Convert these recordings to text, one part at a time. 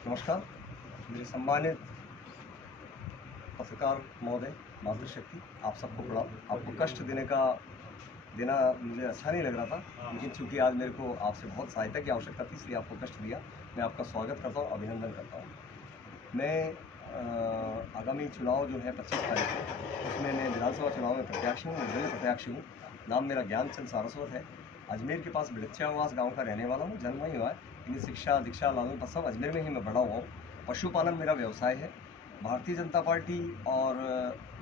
नमस्कार। मेरे सम्मानित पत्रकार महोदय, मातृशक्ति, आप सबको प्रणाम। आपको कष्ट देना मुझे अच्छा नहीं लग रहा था, लेकिन चूंकि आज मेरे को आपसे बहुत सहायता की आवश्यकता थी, इसलिए आपको कष्ट दिया। मैं आपका स्वागत करता हूँ, अभिनंदन करता हूँ। मैं आगामी चुनाव जो है 25 तारीख को, उसमें मैं विधानसभा चुनाव में प्रत्याशी हूँ, निर्दलीय प्रत्याशी हूँ। नाम मेरा ज्ञानचंद सारस्वत है। अजमेर के पास बिड़च्चावास गाँव का रहने वाला हूँ, जन्म वहीं हुआ है, लेकिन शिक्षा दीक्षा लालन सब अजमेर में ही मैं बड़ा हुआ हूँ। पशुपालन मेरा व्यवसाय है। भारतीय जनता पार्टी और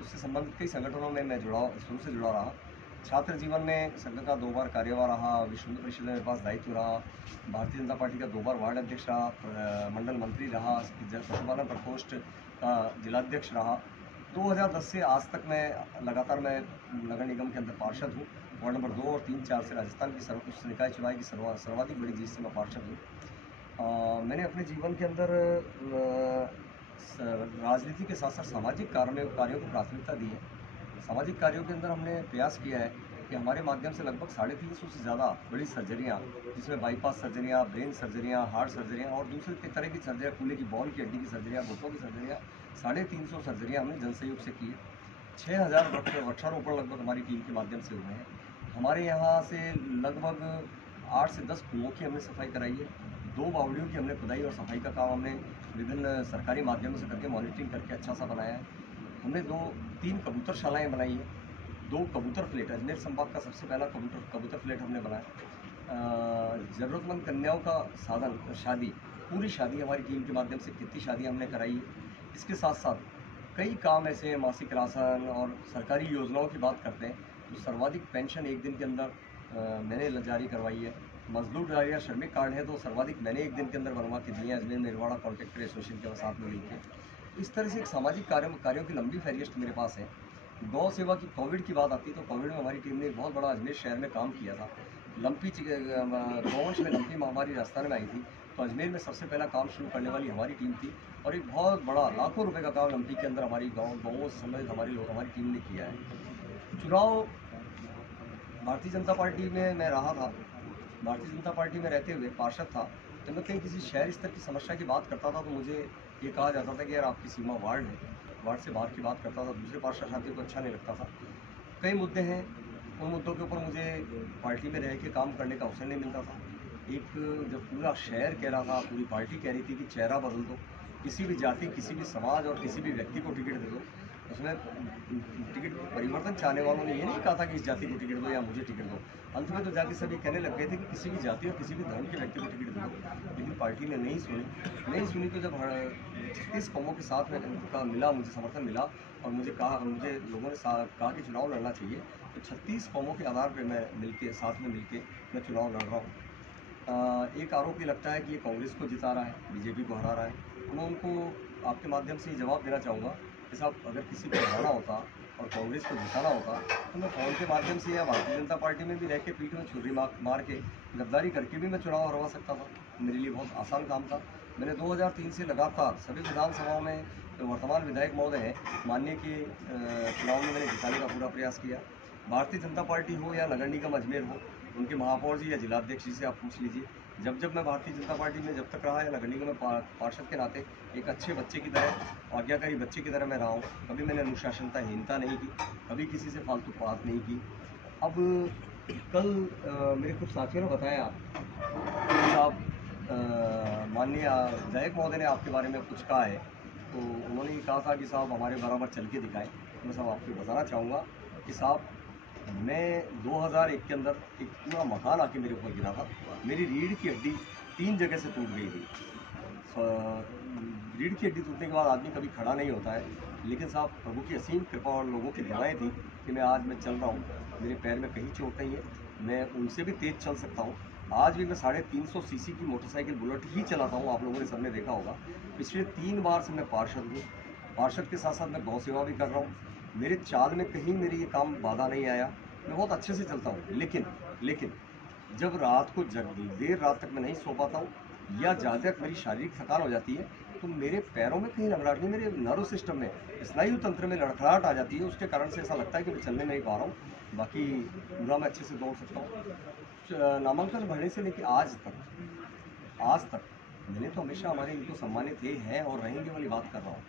उससे संबंधित कई संगठनों में मैं शुरू से जुड़ा रहा। छात्र जीवन में संघ का 2 बार कार्यवाह रहा, विश्व हिंदू परिषद में मेरे पास दायित्व रहा, भारतीय जनता पार्टी का 2 बार वार्ड अध्यक्ष रहा, मंडल मंत्री रहा, पशुपालन प्रकोष्ठ का जिलाध्यक्ष रहा। 2010 से आज तक लगातार मैं नगर निगम के अंदर पार्षद हूँ। वार्ड नंबर 2 और 3, 4 से राजस्थान की सर्वोच्च निकाय चुनाव की सर्वाधिक बड़ी जीत से मैं पार्षद हूँ। मैंने अपने जीवन के अंदर राजनीति के साथ साथ सामाजिक कार्यों को प्राथमिकता दी है। सामाजिक कार्यों के अंदर हमने प्रयास किया है कि हमारे माध्यम से लगभग 350 से ज़्यादा बड़ी सर्जरियाँ, जिसमें बाईपास सर्जरियाँ, ब्रेन सर्जरियाँ, हार्ट सर्जरियाँ और दूसरे तरह की सर्जरियाँ, कूल्हे की बॉल की हड्डी की सर्जरियाँ, घुटनों की सर्जरियाँ, 350 सर्जरियाँ हमने जनसहयोग से की है। 6000 वृक्षारोपण लगभग हमारी टीम के माध्यम से हुए हैं। हमारे यहाँ से लगभग 8 से 10 कुओं की हमने सफाई कराई है। 2 बावड़ियों की हमने खुदाई और सफाई का काम हमने विभिन्न सरकारी माध्यमों से करके मॉनिटरिंग करके अच्छा सा बनाया है। हमने 3 कबूतरशालाएँ बनाई हैं। 2 कबूतर फ्लैट, अजमेर संभाग का सबसे पहला कबूतर फ्लैट हमने बनाया। ज़रूरतमंद कन्याओं का साधन, शादी, पूरी शादी हमारी टीम के माध्यम से कितनी शादियाँ हमने कराई है। इसके साथ साथ कई काम ऐसे हैं, मासिक राशन और सरकारी योजनाओं की बात करते हैं तो सर्वाधिक पेंशन एक दिन के अंदर मैंने जारी करवाई है। मजदूर या श्रमिक कार्ड है तो सर्वाधिक मैंने एक दिन के अंदर बनवा के दिए हैं अजमेर मेरवाड़ा कॉन्ट्रैक्टर एसोसिएशन के साथ में मिलकर। इस तरह से एक सामाजिक कार्यों की लंबी फहरिस्त मेरे पास है। गौ सेवा की कोविड की बात आती है तो कोविड में हमारी टीम ने एक बहुत बड़ा अजमेर शहर में काम किया था। गौवंश में लंपी महामारी राजस्थान में आई थी, तो अजमेर में सबसे पहला काम शुरू करने वाली हमारी टीम थी और एक बहुत बड़ा लाखों रुपए का काम लंपी के अंदर हमारी गौवों से संबंधित हमारी टीम ने किया है। चुनाव भारतीय जनता पार्टी में मैं रहा था। भारतीय जनता पार्टी में रहते हुए पार्षद था, तो मैं कहीं किसी शहर स्तर की समस्या की बात करता था तो मुझे ये कहा जाता था कि यार आपकी सीमा वार्ड है, वार्ड से बाहर की बात करता था, दूसरे पार्षद साथियों को अच्छा नहीं लगता था। कई मुद्दे हैं, उन मुद्दों के ऊपर मुझे पार्टी में रह के काम करने का अवसर नहीं मिलता था। एक जब पूरा शहर कह रहा था, पूरी पार्टी कह रही थी कि चेहरा बदल दो, किसी भी जाति, किसी भी समाज और किसी भी व्यक्ति को टिकट दे दो, उसमें टिकट परिवर्तन चाहने वालों ने ये नहीं कहा था कि इस जाति को टिकट दो या मुझे टिकट दो। अंत में तो जाके सभी कहने लग गए थे कि किसी भी जाति और किसी भी धर्म के व्यक्ति को टिकट दे दो। लेकिन पार्टी ने नहीं सुनी तो जब 36 कौमों के साथ में मुझे समर्थन मिला और मुझे लोगों ने कहा कि चुनाव लड़ना चाहिए, तो 36 कौमों के आधार पर मैं साथ में मिलके मैं चुनाव लड़ रहा हूँ। एक आरोप ये लगता है कि ये कांग्रेस को जिता रहा है, बीजेपी को हरा रहा है। मैं उनको आपके माध्यम से जवाब देना चाहूँगा कि साहब, अगर किसी को हराना होता और कांग्रेस को जिताना होता तो मैं फ़ोन के माध्यम से या भारतीय जनता पार्टी में भी रह के पीठ में छुरी मार के गद्दारी करके भी मैं चुनाव हरवा सकता था। मेरे लिए बहुत आसान काम था। मैंने 2003 से लगातार सभी विधानसभाओं में जो वर्तमान विधायक महोदय हैं, माननीय के चुनाव में मैंने जिताने का पूरा प्रयास किया। भारतीय जनता पार्टी हो या नगर निगम अजमेर हो, उनके महापौर जी या जिलाध्यक्ष जी से आप पूछ लीजिए। जब मैं भारतीय जनता पार्टी में जब तक रहा या नगर निगम में पार्षद के नाते एक अच्छे बच्चे की तरह, आज्ञाकारी बच्चे की तरह मैं रहा हूँ। कभी मैंने अनुशासनहीनता नहीं की, कभी किसी से फालतू बात नहीं की। अब कल मेरे कुछ साथियों ने बताया कि साहब, माननीय विधायक महोदय ने आपके बारे में कुछ कहा है, तो उन्होंने ये कहा था कि साहब हमारे बराबर चल के दिखाएं। तो मैं साहब आपको बताना चाहूँगा कि साहब, मैं 2001 के अंदर एक पूरा मकान आके मेरे ऊपर गिरा था। मेरी रीढ़ की हड्डी 3 जगह से टूट गई थी। रीढ़ की हड्डी टूटने के बाद आदमी कभी खड़ा नहीं होता है, लेकिन साहब प्रभु की असीम कृपा और लोगों की दुआएं थी कि आज मैं चल रहा हूँ। मेरे पैर में कहीं चोट नहीं है, मैं उनसे भी तेज़ चल सकता हूँ। आज भी मैं 350 सीसी की मोटरसाइकिल बुलेट ही चलाता हूँ, आप लोगों ने सबने देखा होगा। पिछले 3 बार से मैं पार्षद हूँ। पार्षद के साथ साथ मैं गौ सेवा भी कर रहा हूँ। मेरे चाल में कहीं मेरी ये काम बाधा नहीं आया, मैं बहुत अच्छे से चलता हूँ। लेकिन जब रात को देर रात तक मैं नहीं सो पाता हूँ या ज़्यादा मेरी शारीरिक थकान हो जाती है, तो मेरे पैरों में कहीं लड़खड़ाहट नहीं, मेरे नर्व सिस्टम में, स्नायु तंत्र में लड़खड़ाहट आ जाती है। उसके कारण से ऐसा लगता है कि मैं चलने नहीं पा रहा हूँ। बाकी पूरा मैं अच्छे से दौड़ सकता हूँ। नामांकन भरने से लेकर आज तक मैंने तो हमेशा हमारे इनको सम्मानित थे, हैं और रहेंगे वाली बात कर रहा हूँ।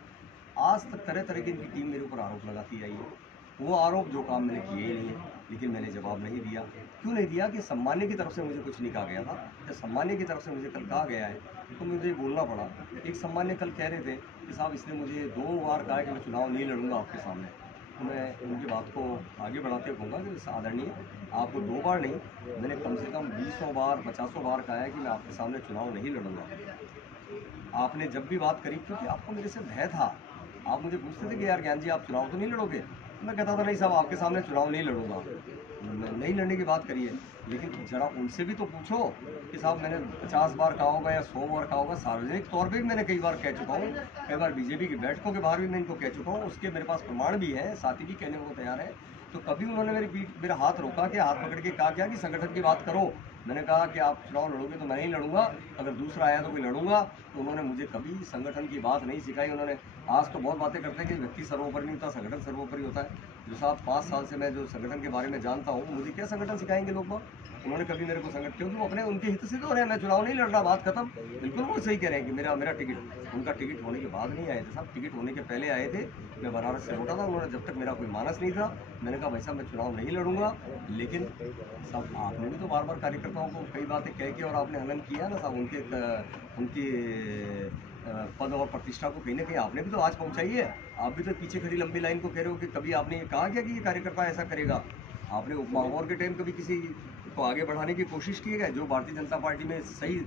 आज तक तरह तरह की इनकी टीम मेरे ऊपर आरोप लगाती आई है। वो आरोप जो काम मैंने किए ही नहीं है, लेकिन मैंने जवाब नहीं दिया। क्यों नहीं दिया कि सम्मान्य की तरफ से मुझे कुछ नहीं कहा गया था। जब सम्मान्य की तरफ से मुझे कल कहा गया है तो मुझे बोलना पड़ा। एक सम्मान्य कल कह रहे थे कि साहब इसने मुझे 2 बार कहा है कि मैं चुनाव नहीं लड़ूंगा आपके सामने। तो मैं उनकी बात को आगे बढ़ाते हुए कहूँगा कि आदरणीय, आपको 2 बार नहीं, मैंने कम से कम 20 बार 50 बार कहा है कि मैं आपके सामने चुनाव नहीं लड़ूंगा। आपने जब भी बात करी, क्योंकि आपको मेरे से भय था, आप मुझे पूछते थे कि यार ज्ञान जी आप चुनाव तो नहीं लड़ोगे? मैं कहता था नहीं साहब आपके सामने चुनाव नहीं लड़ूंगा। नहीं लड़ने की बात करिए, लेकिन ज़रा उनसे भी तो पूछो कि साहब मैंने 50 बार कहा होगा या 100 बार कहा होगा। सार्वजनिक तौर पे भी मैंने कई बार कह चुका हूँ, कई बार बीजेपी की बैठकों के बाहर भी मैं इनको कह चुका हूँ, उसके मेरे पास प्रमाण भी है, साथी भी कहने को तैयार है। तो कभी उन्होंने मेरा हाथ रोका कि हाथ पकड़ के कहा क्या कि संगठन की बात करो। मैंने कहा कि आप चुनाव लड़ोगे तो मैं नहीं लड़ूंगा, अगर दूसरा आया तो कोई लड़ूंगा। तो उन्होंने मुझे कभी संगठन की बात नहीं सिखाई। उन्होंने आज तो बहुत बातें करते हैं कि व्यक्ति सर्वोपरि नहीं होता, संगठन सर्वोपरि होता है। जो साहब 5 साल से मैं जो संगठन के बारे में जानता हूँ, मुझे क्या संगठन सिखाएंगे लोग बाग? उन्होंने कभी मेरे को संगठन, क्योंकि वो अपने उनके हित से तो रहे, मैं चुनाव नहीं लड़ रहा, बात खत्म। बिल्कुल वो सही कह रहे हैं कि मेरा मेरा टिकट, उनका टिकट होने के बाद नहीं आए थे साहब, टिकट होने के पहले आए थे। मैं बनारस से लौटा था, उन्होंने जब तक मेरा कोई मानस नहीं था, मैंने कहा भाई साहब मैं चुनाव नहीं लड़ूंगा। लेकिन साहब आपने भी तो बार बार कार्यकर्ताओं को कई बातें कह के और आपने हनन किया ना साहब, उनके पद और प्रतिष्ठा को कहीं ना कहीं आपने भी तो आज पहुंचाई है। आप भी तो पीछे खड़ी लंबी लाइन को कह रहे हो कि कभी आपने ये कहा क्या कि ये कार्यकर्ता ऐसा करेगा? आपने उपमहापौर के टाइम कभी किसी को आगे बढ़ाने की कोशिश की है? जो भारतीय जनता पार्टी में सही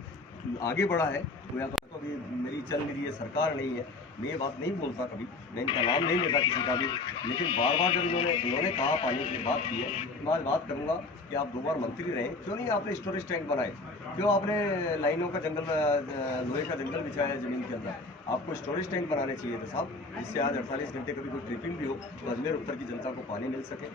आगे बढ़ा है वो या तो अभी मेरी चल नहीं रही है, सरकार नहीं है, मैं ये बात नहीं बोलता कभी, मैं इनका नाम नहीं लेता किसी का भी। लेकिन बार बार जब इन्होंने कहा, पानी की बात की है, तो मैं आज बात करूँगा कि आप 2 बार मंत्री रहे, क्यों नहीं आपने स्टोरेज टैंक बनाए? क्यों आपने लाइनों का जंगल, लोहे का जंगल बिछाया है ज़मीन के अंदर? आपको स्टोरेज टैंक बनाने चाहिए थे साहब, जिससे आज 48 घंटे कभी कोई ट्रिपिंग भी हो तो अजमेर उत्तर की जनता को पानी मिल सके।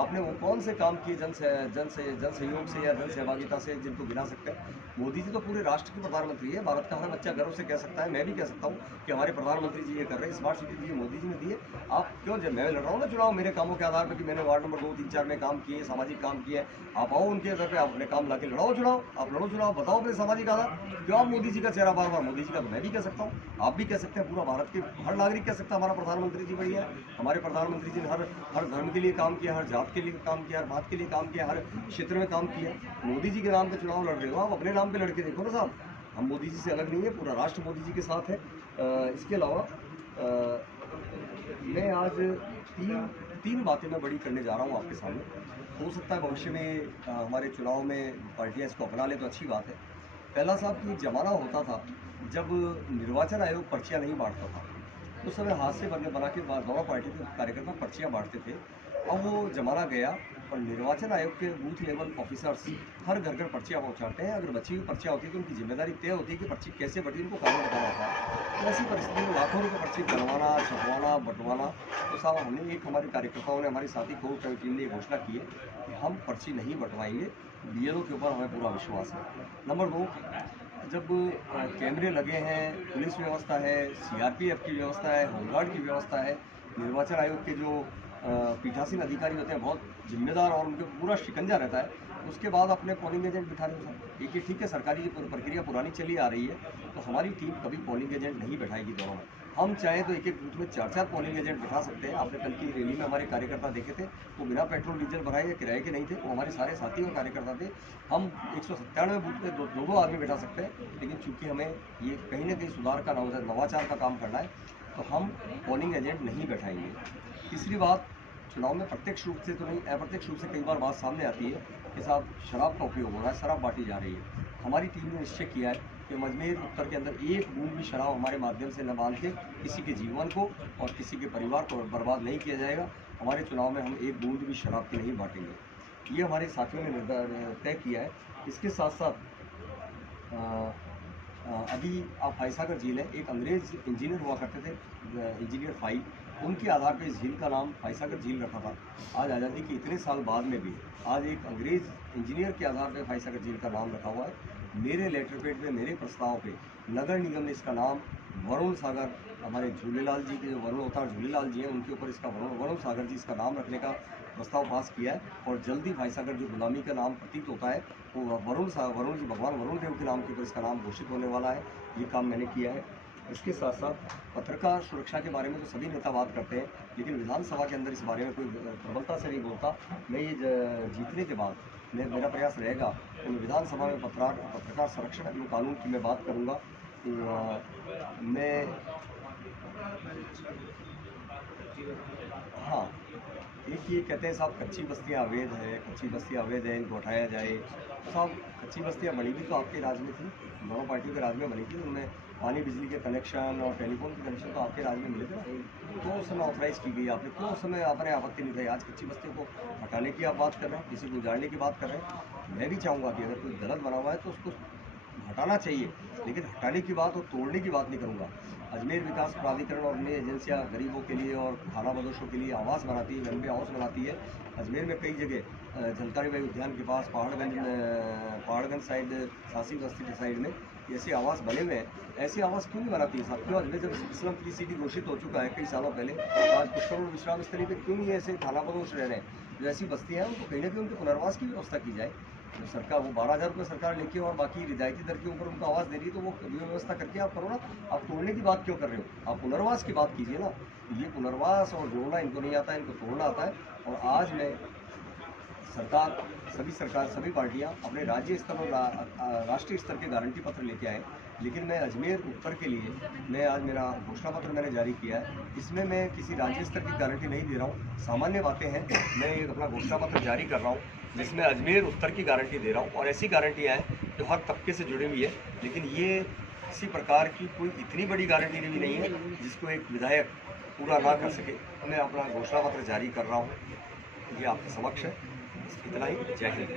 आपने वो कौन से काम किए जन सहयोग से या जन सहभागिता से जिनको गिना सकते हैं? मोदी जी तो पूरे राष्ट्र के प्रधानमंत्री है, भारत का हर बच्चा गर्व से कह सकता है, मैं भी कह सकता हूँ कि हमारे प्रधानमंत्री जी ये कर रहे हैं, स्मार्ट सिटी दिए मोदी जी ने दिए। आप क्यों, जब मैं लड़ रहा हूँ ना चुनाव मेरे कामों के आधार पर कि मैंने वार्ड नंबर 2, 3, 4 में काम किए, सामाजिक काम किए, आप आओ उनके घर पे, आप अपने काम ला के लड़ाओ चुनाव, आप लड़ो चुनाव, बताओ अपने सामाजिक आधार। क्यों आप मोदी जी का चेहरा बार बार, मोदी जी का तो मैं भी कह सकता हूँ, आप भी कह सकते हैं, पूरा भारत के हर नागरिक कह सकता है हमारा प्रधानमंत्री जी बढ़िया है। हमारे प्रधानमंत्री जी ने हर धर्म के लिए काम किया, हर जात के लिए काम किया, हर बात के लिए काम किया, हर क्षेत्र में काम किया। मोदी जी के नाम पे चुनाव लड़ रहे हो, आप अपने नाम पे लड़के देखो ना साहब। हम मोदी जी से अलग नहीं है, पूरा राष्ट्र मोदी जी के साथ है। इसके अलावा मैं आज तीन बातें मैं बड़ी करने जा रहा हूँ आपके सामने। हो सकता है भविष्य में हमारे चुनाव में पार्टियाँ इसको अपना ले तो अच्छी बात है। पहला साहब कि एक ज़माना होता था जब निर्वाचन आयोग पर्चियाँ नहीं बांटता था, उस समय हाथ से बना के दोनों पार्टी के कार्यकर्ता पर्चियाँ बांटते थे। अब वो ज़माना गया और निर्वाचन आयोग के बूथ लेवल ऑफिसर्स हर घर घर पर्चियाँ पहुँचाते हैं। अगर बची हुई पर्चियाँ होती है तो उनकी जिम्मेदारी तय होती है कि पर्ची कैसे बटी, उनको काम बताना होता है। तो ऐसी परिस्थिति में लाखों रुपये पर्ची बनवाना, छपवाना, बंटवाना। तो साहब हमने एक, हमारे कार्यकर्ताओं ने, हमारी साथी कोर टीम ने घोषणा की है कि हम पर्ची नहीं बंटवाएंगे। बीएलओ के ऊपर हमें पूरा विश्वास है। नंबर 2, जब कैमरे लगे हैं, पुलिस व्यवस्था है, सीआरपीएफ की व्यवस्था है, होमगार्ड की व्यवस्था है, निर्वाचन आयोग के जो पीठासीन अधिकारी होते हैं बहुत जिम्मेदार और उनके पूरा शिकंजा रहता है, उसके बाद अपने पोलिंग एजेंट बिठा रहे हो। एक ठीक है, सरकारी जो प्रक्रिया पुरानी चली आ रही है, तो हमारी टीम कभी पोलिंग एजेंट नहीं बैठाएगी दोनों में। हम चाहें तो एक एक बूथ में 4-4 पोलिंग एजेंट बिठा सकते हैं। आपने कल की रैली में हमारे कार्यकर्ता देखे थे, वो बिना पेट्रोल डीजल भराए या किराए के नहीं थे, वो हमारे सारे साथी और कार्यकर्ता थे। हम 197 बूथ में दो आदमी बैठा सकते हैं, लेकिन चूंकि हमें ये कहीं ना कहीं सुधार का, नवाचार का काम करना है, तो हम पोलिंग एजेंट नहीं बैठाएंगे। तीसरी बात, चुनाव में प्रत्यक्ष रूप से तो नहीं, अप्रत्यक्ष रूप से कई बार बात सामने आती है कि साहब शराब का उपयोग हो रहा है, शराब बांटी जा रही है। हमारी टीम ने निश्चय किया है कि अजमेर उत्तर के अंदर एक बूंद भी शराब हमारे माध्यम से न बांध के किसी के जीवन को और किसी के परिवार को बर्बाद नहीं किया जाएगा। हमारे चुनाव में हम एक बूंद भी शराब की नहीं बांटेंगे, ये हमारे साथियों ने तय किया है। इसके साथ साथ अभी आप फाइसागर झील है, एक अंग्रेज इंजीनियर हुआ करते थे, इंजीनियर फाई, उनके आधार पे इस झील का नाम फाइसागर झील रखा था। आज आज़ादी के इतने साल बाद में भी आज एक अंग्रेज इंजीनियर के आधार पे फाइसागर झील का नाम रखा हुआ है। मेरे लेटर पेड पे, मेरे प्रस्ताव पे नगर निगम ने इसका नाम वरुण सागर, हमारे झूलेलाल जी के जो वरुण अवतार झूलेलाल जी हैं, उनके ऊपर इसका वरुण सागर जी इसका नाम रखने का प्रस्ताव पास किया है। और जल्दी भाई सागर जो गुलामी का नाम प्रतीत होता है, वो वरुण जी, भगवान वरुण देव के नाम के ऊपर इसका नाम घोषित होने वाला है। ये काम मैंने किया है। इसके साथ साथ पत्रकार सुरक्षा के बारे में तो सभी नेता बात करते हैं, लेकिन विधानसभा के अंदर इस बारे में कोई प्रबलता से नहीं बोलता। मैं ये जीतने के बाद मेरा प्रयास रहेगा कि विधानसभा में पत्रकार संरक्षण कानून की मैं बात करूँगा। मैं हाँ, एक ये कहते हैं साहब कच्ची बस्तियाँ अवैध है, इनको हटाया जाए। तो साहब कच्ची बस्तियाँ बनी भी तो आपके राज में थी, दोनों पार्टियों के राज में बनी थी। उनमें पानी बिजली के कनेक्शन और टेलीफोन के कनेक्शन तो आपके राज में मिले थे। क्यों उस समय ऑथराइज़ की गई आपने, क्यों उस समय आपने आपत्ति नहीं बताई? आज कच्ची बस्तियों को हटाने की आप बात कर रहे हैं, किसी को उजाड़ने की बात कर रहे हैं। मैं भी चाहूँगा कि अगर कोई गलत बना हुआ है तो उसको हटाना चाहिए, लेकिन हटाने की बात और तोड़ने की बात नहीं करूँगा। अजमेर विकास प्राधिकरण और अन्य एजेंसियाँ गरीबों के लिए और खानाबदोशों के लिए आवास बनाती है, वेलफेयर हाउस बनाती है। अजमेर में कई जगह झलकारी बाई उद्यान के पास पहाड़गंज साइड, सासी बस्ती के साइड में ऐसे आवास बने हुए हैं। ऐसे आवास क्यों नहीं बनाती है साहब? क्यों अजमेर जब स्लम फ्री सिटी घोषित हो चुका है कई सालों पहले, आज पुष्कर और विश्राम स्थली पर क्यों नहीं ऐसे खानाबदोश रह रहे हैं? जो ऐसी बस्तियाँ हैं उनको कहीं ना कहीं उनके पुनर्वास की व्यवस्था की जाए। तो सरकार वो 12,000 रुपये सरकार लेके और बाकी रियायती दर के ऊपर उनको आवास दे रही है, तो वो व्यवस्था करके आप करो ना। आप तोड़ने की बात क्यों कर रहे हो? आप पुनर्वास की बात कीजिए ना। ये पुनर्वास और जोड़ना इनको नहीं आता है, इनको तोड़ना आता है। और आज मैं सभी पार्टियां अपने राज्य स्तर और राष्ट्रीय स्तर के गारंटी पत्र लेके आए, लेकिन मैं अजमेर उत्तर के लिए मैं आज मेरा घोषणा पत्र मैंने जारी किया है। इसमें मैं किसी राज्य स्तर की गारंटी नहीं दे रहा हूँ, सामान्य बातें हैं। मैं एक अपना घोषणा पत्र जारी कर रहा हूँ जिसमें अजमेर उत्तर की गारंटी दे रहा हूँ, और ऐसी गारंटियाँ हैं जो हर तबके से जुड़ी हुई है। लेकिन ये किसी प्रकार की कोई इतनी बड़ी गारंटी भी नहीं है जिसको एक विधायक पूरा ना कर सके। मैं अपना घोषणा पत्र जारी कर रहा हूँ, ये आपके समक्ष है। इतना ही। जय हिंद।